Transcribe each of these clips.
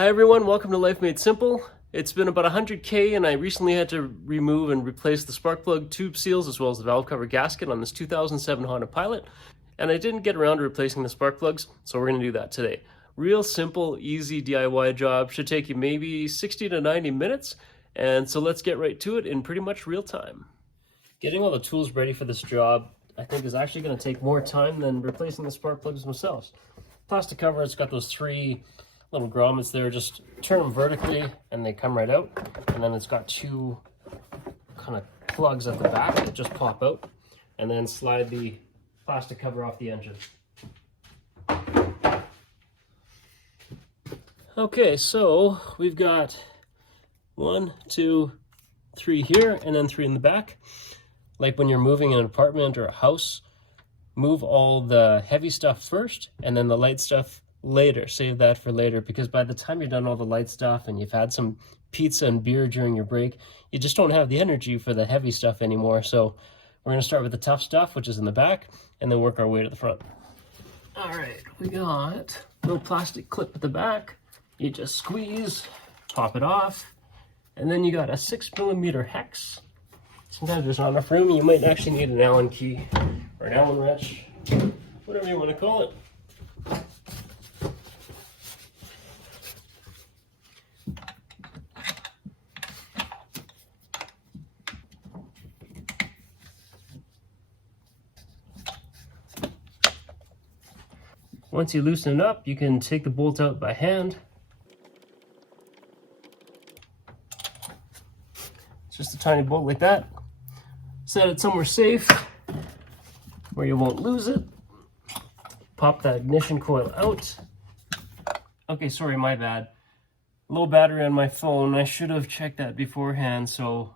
Hi everyone, welcome to Life Made Simple. It's been about 100K and I recently had to remove and replace the spark plug tube seals as well as the valve cover gasket on this 2007 Honda Pilot. And I didn't get around to replacing the spark plugs, so we're going to do that today. Real simple, easy DIY job. Should take you maybe 60 to 90 minutes. And so let's get right to it in pretty much real time. Getting all the tools ready for this job I think is actually going to take more time than replacing the spark plugs themselves. Plastic cover, it's got those three little grommets there. Just turn them vertically and they come right out. And then it's got two kind of plugs at the back that just pop out. And then slide the plastic cover off the engine. Okay, so we've got 1, 2, 3 here and then 3 in the back. Like when you're moving an apartment or a house, move all the heavy stuff first and then the light stuff later. Save that for later, because by the time you've done all the light stuff and you've had some pizza and beer during your break, you just don't have the energy for the heavy stuff anymore. So we're going to start with the tough stuff, which is in the back, and then work our way to the front. All right, we got a little plastic clip at the back. You just squeeze, pop it off, and then you got a 6mm hex. Sometimes there's not enough room. You might actually need an Allen key or an Allen wrench, whatever you want to call it. Once you loosen it up, you can take the bolt out by hand. It's just a tiny bolt like that. Set it somewhere safe where you won't lose it. Pop that ignition coil out. Okay, sorry, my bad. Low battery on my phone. I should have checked that beforehand, so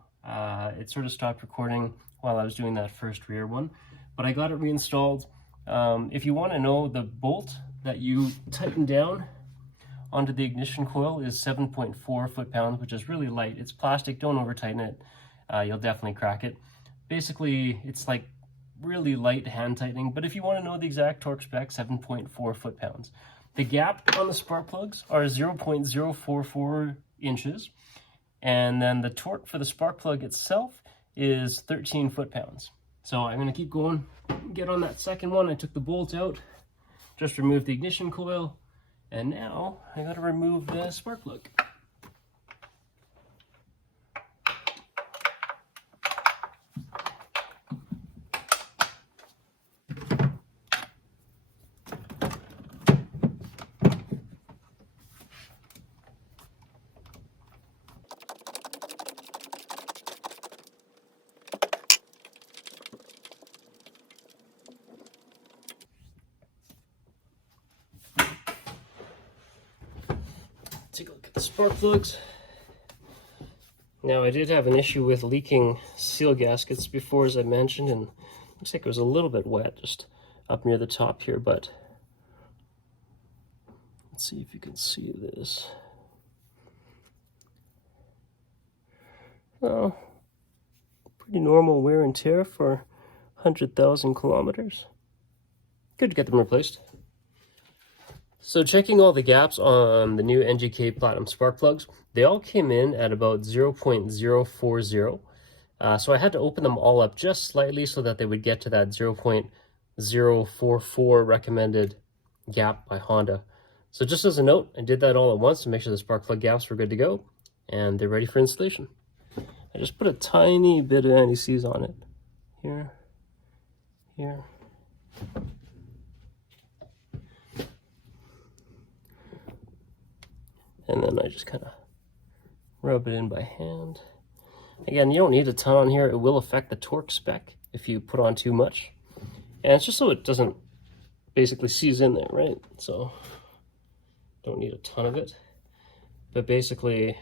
it sort of stopped recording while I was doing that first rear one. But I got it reinstalled. If you want to know, the bolt that you tighten down onto the ignition coil is 7.4 foot-pounds, which is really light. It's plastic, don't over-tighten it. You'll definitely crack it. Basically, it's like really light hand tightening, but if you want to know the exact torque spec, 7.4 foot-pounds. The gap on the spark plugs are 0.044 inches, and then the torque for the spark plug itself is 13 foot-pounds. So I'm going to keep going, get on that second one. I took the bolt out, just removed the ignition coil, and now I got to remove the spark plug. Take a look at the spark plugs. Now I did have an issue with leaking seal gaskets before, as I mentioned, and looks like it was a little bit wet just up near the top here, but let's see if you can see this. Oh, pretty normal wear and tear for 100,000 kilometers. Good to get them replaced. So checking all the gaps on the new NGK Platinum spark plugs, they all came in at about 0.040. So I had to open them all up just slightly so that they would get to that 0.044 recommended gap by Honda. So just as a note, I did that all at once to make sure the spark plug gaps were good to go, and they're ready for installation. I just put a tiny bit of anti-seize on it. Here, here. And then I just kind of rub it in by hand. Again, you don't need a ton on here. It will affect the torque spec if you put on too much. And it's just so it doesn't basically seize in there, right? So don't need a ton of it. But basically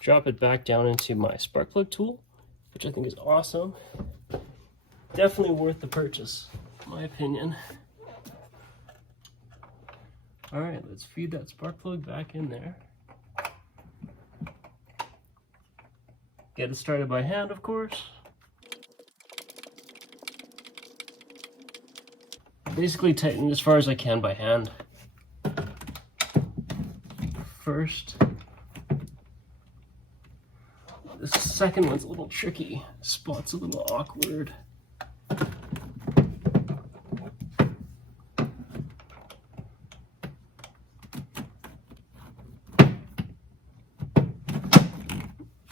drop it back down into my spark plug tool, which I think is awesome. Definitely worth the purchase, in my opinion. All right, let's feed that spark plug back in there. Get it started by hand, of course. Basically tighten as far as I can by hand. first. The second one's a little tricky. Spot's a little awkward.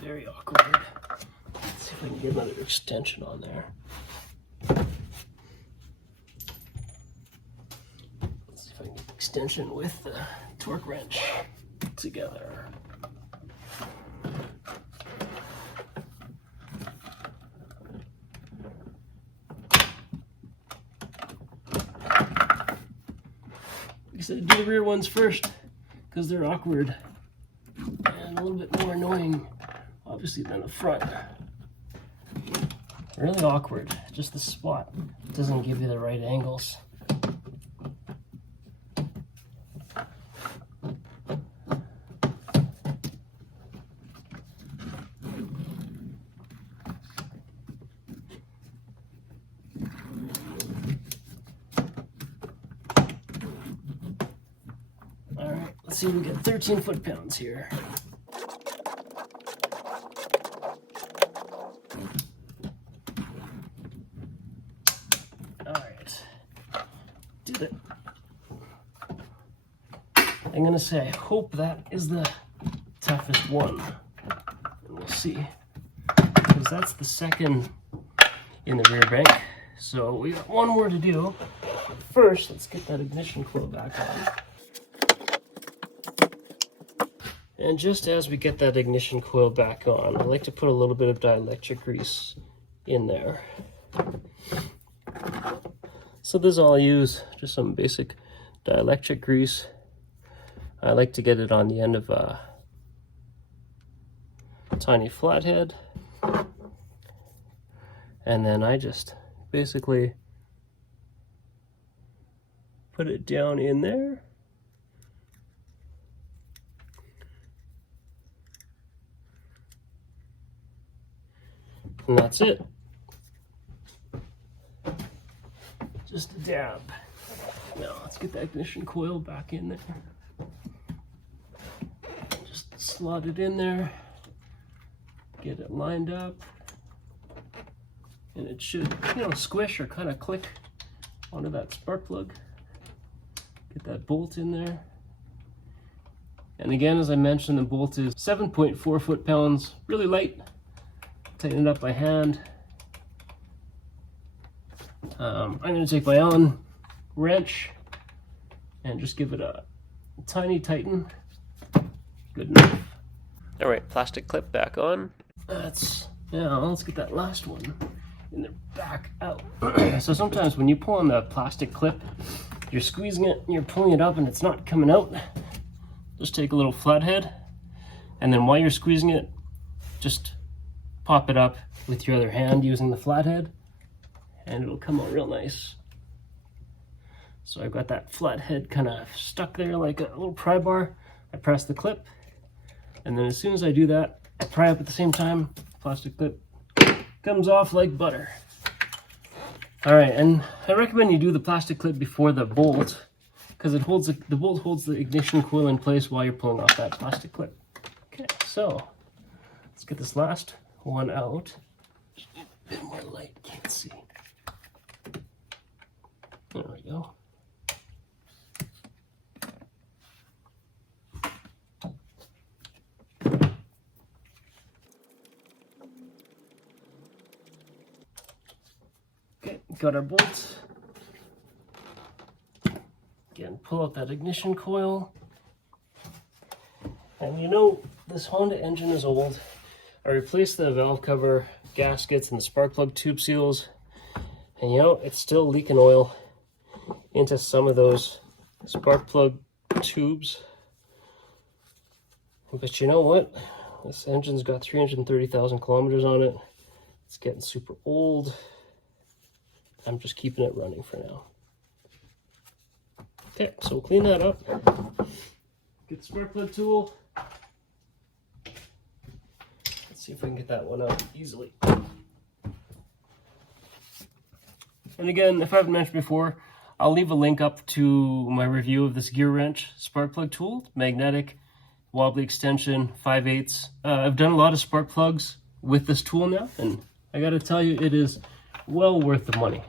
Very awkward. Let's see if I can get another extension on there. Let's see if I can get the extension with the torque wrench together. Like I said, do the rear ones first because they're awkward and a little bit more annoying, obviously, than the front. Really awkward. Just the spot doesn't give you the right angles. Alright, let's see, we get 13 foot-pounds here. I'm gonna say, I hope that is the toughest one. And we'll see. Because that's the second in the rear bank. So we got one more to do. First, let's get that ignition coil back on. And just as we get that ignition coil back on, I like to put a little bit of dielectric grease in there. So this is all I use, just some basic dielectric grease. I like to get it on the end of a tiny flathead. And then I just basically put it down in there. And that's it. Just a dab. Now let's get that ignition coil back in there. Just slot it in there, get it lined up, and it should, squish or kind of click onto that spark plug. Get that bolt in there. And again, as I mentioned, the bolt is 7.4 foot-pounds, really light. Tighten it up by hand. I'm going to take my Allen wrench and just give it a tiny tighten. Good enough. All right, plastic clip back on. Now let's get that last one in the back out. So sometimes when you pull on the plastic clip, you're squeezing it and you're pulling it up and it's not coming out. Just take a little flathead, and then while you're squeezing it, just pop it up with your other hand using the flathead, and it'll come out real nice. So I've got that flathead kind of stuck there like a little pry bar. I press the clip, and then as soon as I do that, I pry up at the same time. Plastic clip comes off like butter. All right, and I recommend you do the plastic clip before the bolt, because it holds the bolt holds the ignition coil in place while you're pulling off that plastic clip. Okay, so let's get this last one out. Just need a bit more light, can't see. There we go. Okay, got our bolts. Again, pull out that ignition coil. And this Honda engine is old. I replaced the valve cover gaskets and the spark plug tube seals. And it's still leaking oil into some of those spark plug tubes. But you know what? This engine's got 330,000 kilometers on it. It's getting super old. I'm just keeping it running for now. Okay, so we'll clean that up. Get the spark plug tool. Let's see if we can get that one out easily. And again, if I haven't mentioned before, I'll leave a link up to my review of this Gearwrench spark plug tool. Magnetic, wobbly extension, 5/8. I've done a lot of spark plugs with this tool now, and I gotta tell you, it is well worth the money.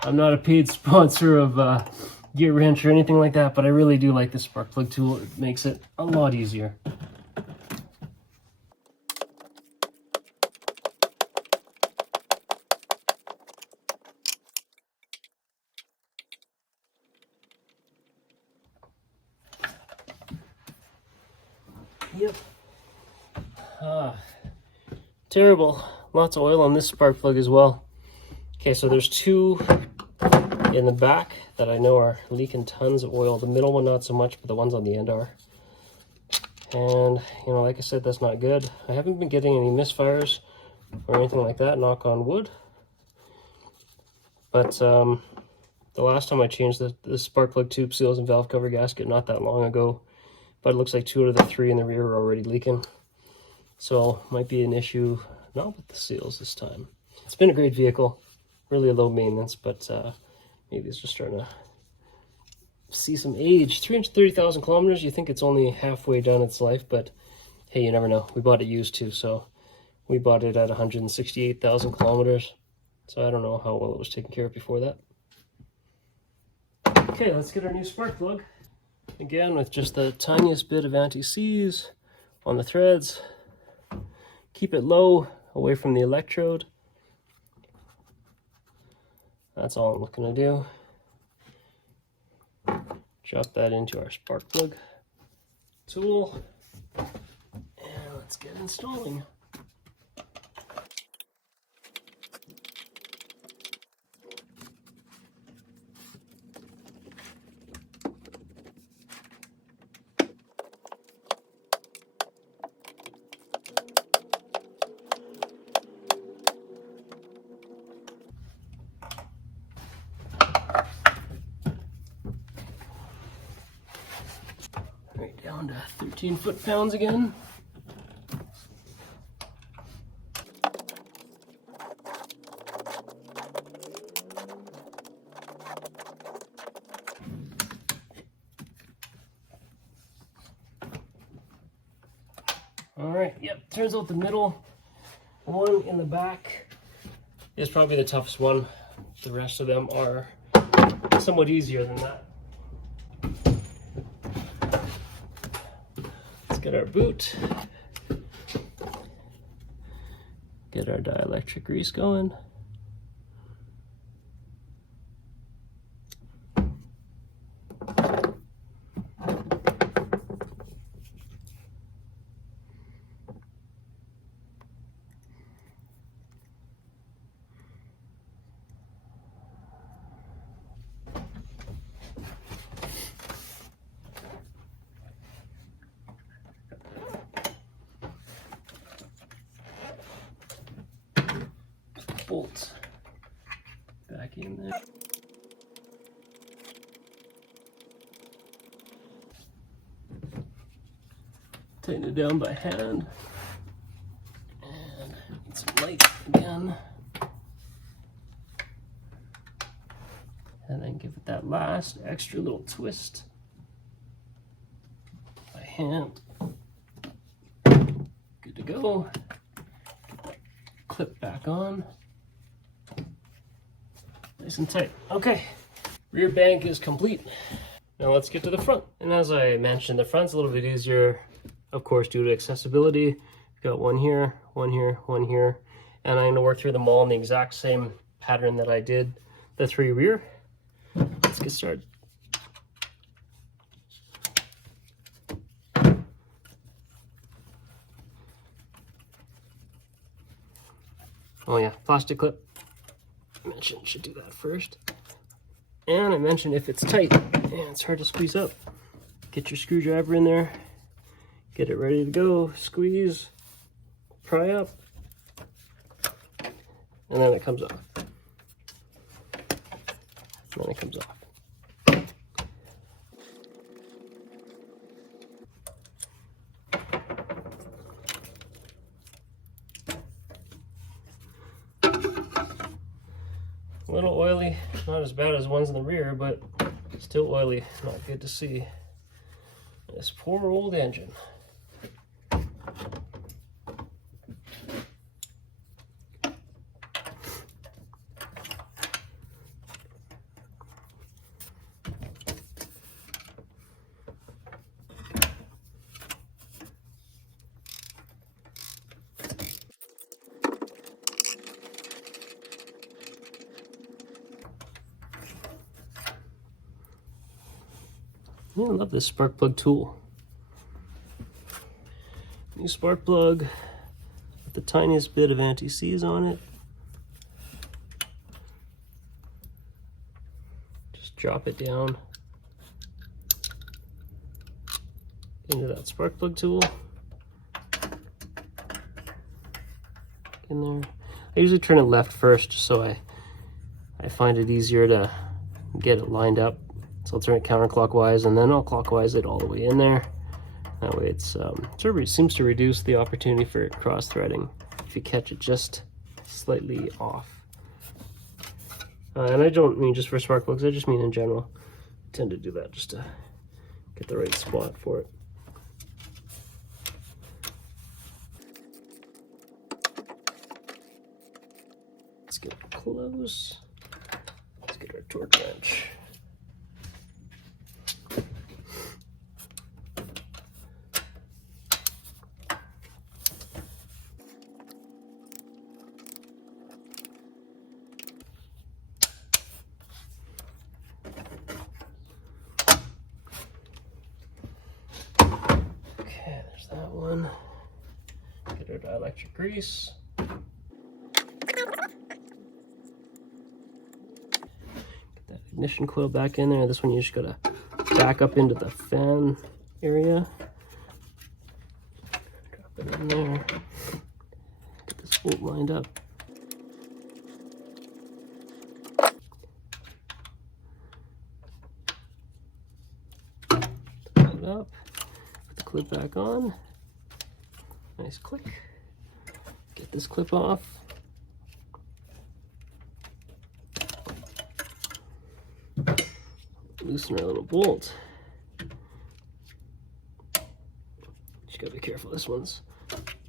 I'm not a paid sponsor of Gearwrench or anything like that, but I really do like this spark plug tool. It makes it a lot easier. Yep. Terrible. Lots of oil on this spark plug as well. Okay, so there's two in the back that I know are leaking tons of oil. The middle one not so much, but the ones on the end are. And, you know, like I said, that's not good. I haven't been getting any misfires or anything like that, knock on wood. But the last time I changed the spark plug tube seals and valve cover gasket not that long ago, but it looks like 2 out of the 3 in the rear are already leaking. So might be an issue, not with the seals this time. It's been a great vehicle, really low maintenance, but maybe it's just starting to see some age. 330,000 kilometers, you think it's only halfway done its life, but hey, you never know. We bought it used too, so we bought it at 168,000 kilometers. So I don't know how well it was taken care of before that. Okay, let's get our new spark plug. Again, with just the tiniest bit of anti-seize on the threads. Keep it low, away from the electrode. That's all I'm looking to do. Drop that into our spark plug tool. And let's get installing. Right down to 13 foot-pounds again. All right, yep, turns out the middle one in the back is probably the toughest one. The rest of them are somewhat easier than that. Let's get our boot. Get our dielectric grease going. Bolts back in there. Tighten it down by hand. And get some light again. And then give it that last extra little twist by hand. Good to go. Get that clip back on. Nice and tight. Okay, rear bank is complete. Now let's get to the front. And as I mentioned, the front's a little bit easier, of course, due to accessibility. We've got one here, one here, one here. And I'm gonna work through them all in the exact same pattern that I did the 3 rear. Let's get started. Oh yeah, plastic clip. I mentioned should do that first. And I mentioned if it's tight and it's hard to squeeze up, get your screwdriver in there, get it ready to go, squeeze, pry up, and then it comes off. And then it comes off. A little oily, not as bad as ones in the rear, but still oily, not good to see. This poor old engine. I love this spark plug tool. New spark plug with the tiniest bit of anti-seize on it. Just drop it down into that spark plug tool. In there. I usually turn it left first, so I find it easier to get it lined up. So I'll turn it counterclockwise and then I'll clockwise it all the way in there. That way it's sort of seems to reduce the opportunity for cross threading if you catch it just slightly off. And I don't mean just for spark plugs, I just mean in general. I tend to do that just to get the right spot for it. Let's get close. Let's get our torque wrench. Okay, there's that one. Get our dielectric grease. Ignition coil back in there. This one you just gotta back up into the fan area. Drop it in there. Get this bolt lined up. Put it up. Put the clip back on. Nice click. Get this clip off. Loosen our little bolt. Just gotta be careful. This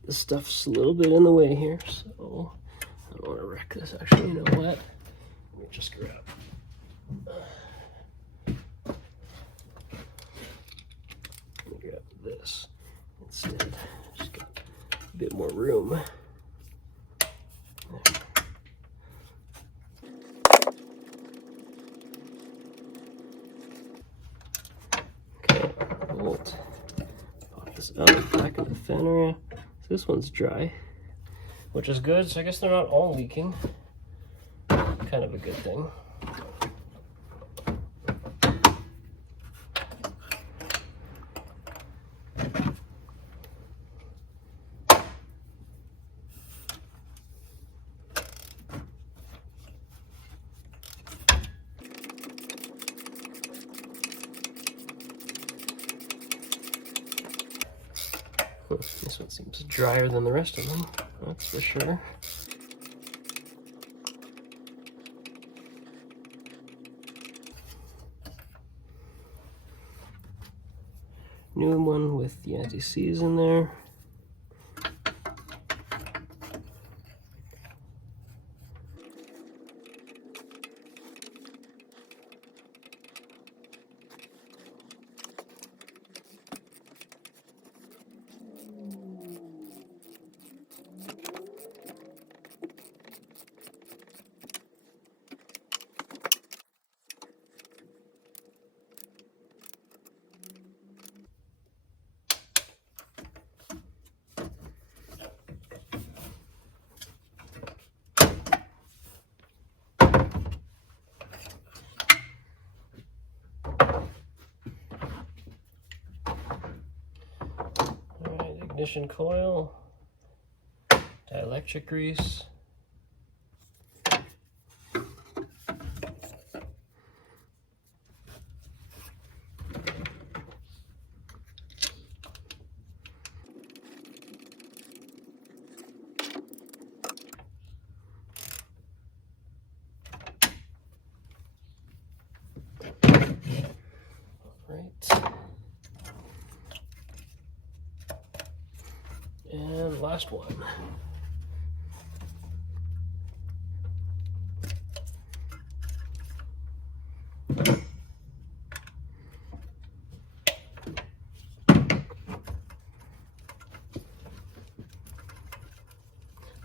stuff's a little bit in the way here, so I don't want to wreck this. Actually, you know what? Let me just grab. Let me grab this instead. Just got a bit more room. There. Bolt. Pop this out back in the fan area. So this one's dry, which is good. So I guess they're not all leaking. Kind of a good thing. This one seems drier than the rest of them, that's for sure. New one with the anti-seize in there. Ignition coil, dielectric grease, and last one.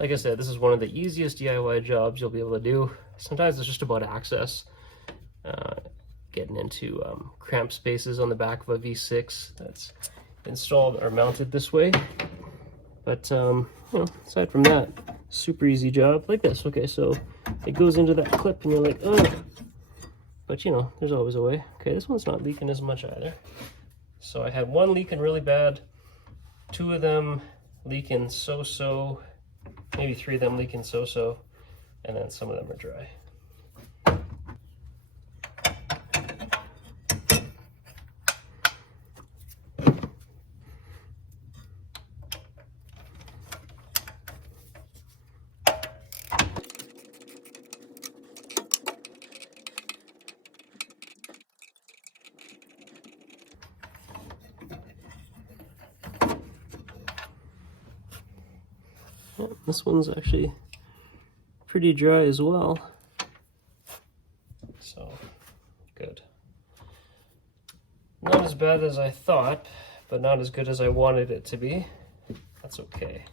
Like I said, this is one of the easiest DIY jobs you'll be able to do. Sometimes it's just about access, getting into cramp spaces on the back of a V6 that's installed or mounted this way. But you know, aside from that, super easy job like this. Okay, so it goes into that clip and you're like, oh, but you know, there's always a way. Okay, this one's not leaking as much either. So I had one leaking really bad, two of them leaking so-so, maybe three of them leaking so-so, and then some of them are dry. This one's actually pretty dry as well, so good. Not as bad as I thought, but not as good as I wanted it to be. That's okay.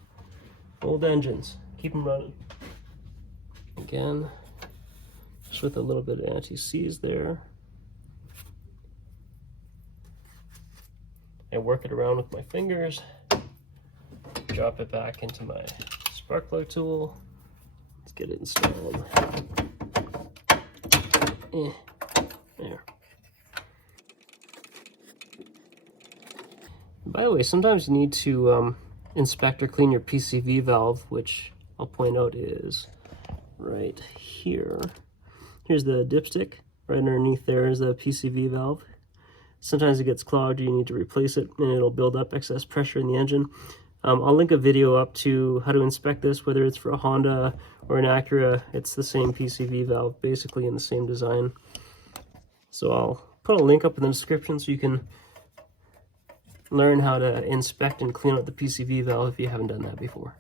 Old engines, keep them running. Again, just with a little bit of anti-seize there. I work it around with my fingers, drop it back into my spark plug tool. Let's get it installed. There. By the way, sometimes you need to inspect or clean your PCV valve, which I'll point out is right here. Here's the dipstick. Right underneath there is the PCV valve. Sometimes it gets clogged, you need to replace it, and it'll build up excess pressure in the engine. I'll link a video up to how to inspect this, whether it's for a Honda or an Acura. It's the same PCV valve, basically in the same design. So I'll put a link up in the description so you can learn how to inspect and clean out the PCV valve if you haven't done that before.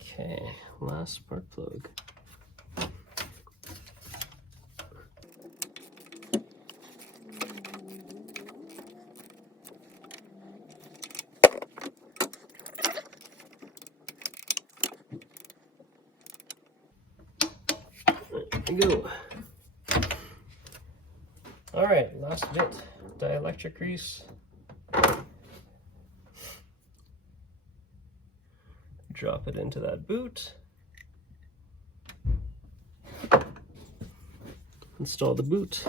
Okay, last spark plug. There we go. All right, last bit, dielectric grease. Drop it into that boot. Install the boot.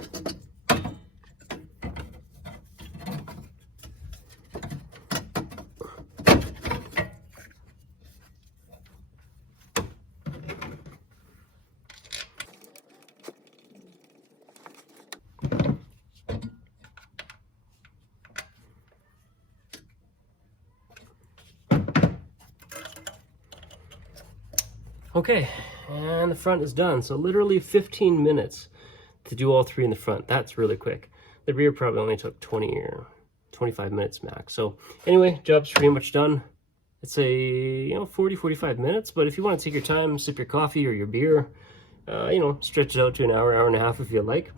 Okay, and the front is done. So literally 15 minutes to do all three in the front. That's really quick. The rear probably only took 20 or 25 minutes max. So anyway, job's pretty much done. It's a 40-45 minutes, but if you want to take your time, sip your coffee or your beer, stretch it out to an hour, hour and a half if you like.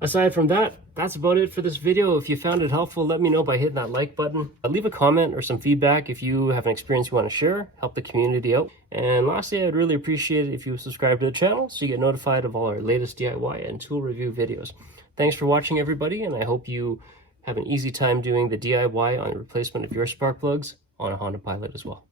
Aside from that, that's about it for this video. If you found it helpful, let me know by hitting that like button. Leave a comment or some feedback if you have an experience you want to share, help the community out. And lastly, I'd really appreciate it if you subscribe to the channel so you get notified of all our latest DIY and tool review videos. Thanks for watching, everybody, and I hope you have an easy time doing the DIY on the replacement of your spark plugs on a Honda Pilot as well.